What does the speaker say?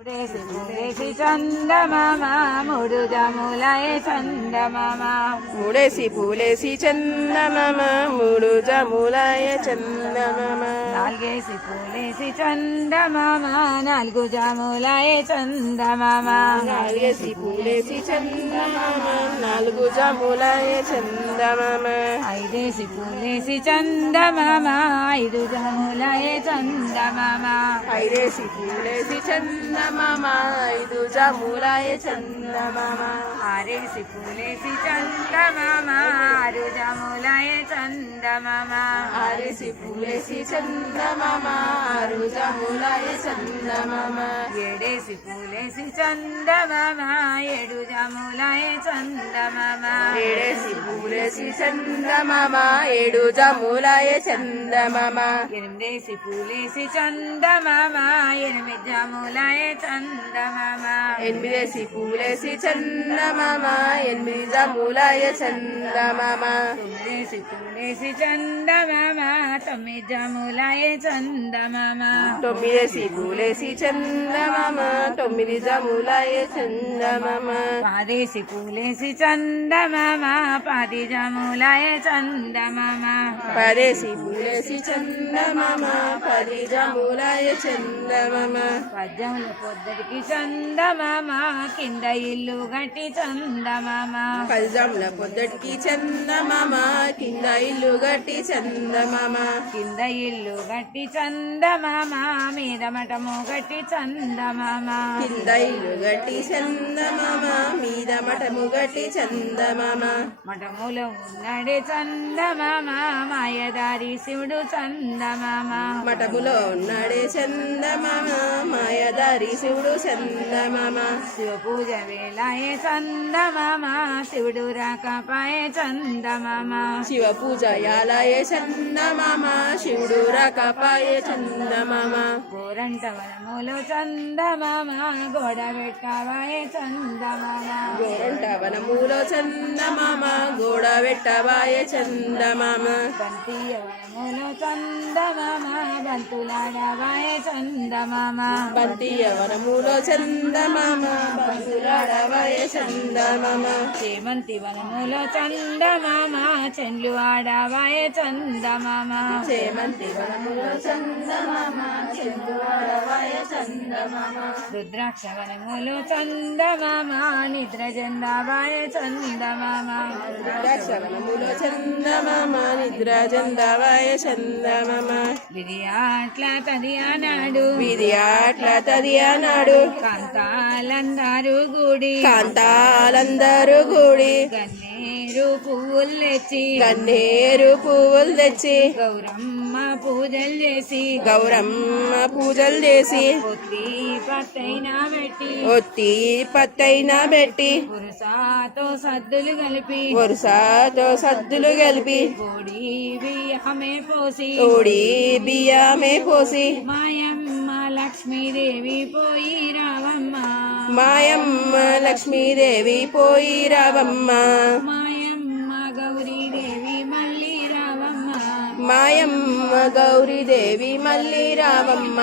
మూడేసి చందమామ మూడు జములయ చందమామ మూడేసి పూలేసి చందమామ మూడు జములయ చందమామ నాలుగేసి పూలేసి చందమామ నాలుగు జములయ చందమామ నాలుగేసి పూలేసి చందమామ నాలుగు జములయ చందమామ ఐదేసి పూలేసి చందమామ ఐదు జములయ చందమామ ఐదేసి పూలేసి చందమామ ఐదు జములయ చందమామ ఆరేసి పూలేసి చందమామ ఆరు జములయ చందమామ ఆరేసి పూలేసి చందమామ ఆరు జములయ చందమామ ఏడేసి పూలేసి చందమామ ఏడు జములయ చందమామ ఏడేసి పూలేసి చందమామ ఏడు జములయ చందమామ ఎనిమిదేసి పూలేసి చందమామ ఎనిమిది జములయ చందమామ ఎనిమిదేసి పూలేసి చందమామ ఎనిమిది జములయ చందమామ తొమ్మిదేసి పూలేసి చందమామ తొమ్మిది జములయ చందమామ తొమ్మిదేసి పూలేసి చందమామ తొమ్మిది జములయ చందమామ పదేసి పూలేసి చందమామ పది జములయ చందమామ పదేసి పూలేసి చందమామ పది జములయ చందమామ పద్యముల పొద్దటికి చందమామ కింద ఇల్లు గట్టి చందమామ పద్యముల పొద్దటికి చందమామ కింద ఇల్లు గట్టి చందమామ కింద ఇల్లు గట్టి చందమామ మీద మఠము గట్టి చందమామ కింద ఇల్లు గట్టి చందమామ మీద మఠము గట్టి చందమామ మఠములో ఉన్నాడే చందమామ మాయదారి శివుడు చందమామ మఠములో ఉన్నాడే చందమామ మాయదారి శివుడు చందమామ శివ పూజ వేళాయే చందమామ శివుడు రాకపాయే చందమామ శివ పూజ యాలయ చందమామ శివుడు రాకపాయ చందమామ గోరంట వనములో చందమామ గోడ పెట్టవాయే చందమామ గోరంట వనములో చందమామ గోడ వెట్టవాయ చందమామ బంతియ వనములో చందమామ బంతులాడవాయే చందమామ బంతియ వనములో చందమామ బంతులాడవాయ చందమామ చేమంతి వనములో చందమామ చెండ్లు ఆడవాయే చందమామ చేమంతి వనములో చందమామ చంద్రుడవాయ చందమామ రుద్రాక్ష వనములో చందమామ నిద్ర జందావాయ చందమామ రుద్రాక్ష వనములో చందమామ నిద్ర చందవాయ చందమామ విధియాట్ల తదియానాడు విధి ఆట్ల తదియానాడు కాంతాలందరూ గుడి కాంతాలందరూ కూడి గన్నేరు పువ్వులు తెచ్చి గన్నేరు పువ్వులు తెచ్చి గౌరమ్మ పూజలు చేసి గౌరమ్మ పూజలు చేసి పొత్తి పత్తైనా పెట్టి ఒత్తి పత్తైనా పెట్టి పురుషాతో సద్దులు కలిపి వరుసతో సద్దులు కలిపి కోడి బియ్యమే పోసి ఓడి బియ్యమే పోసి మాయమ్మ లక్ష్మీదేవి పోయి రావమ్మ మాయమ్మ లక్ష్మీదేవి పోయి రావమ్మ మాయమ్మ గౌరీదేవి మళ్ళీ రావమ్మ మాయమ్మ గౌరీదేవి మళ్ళీ రావమ్మ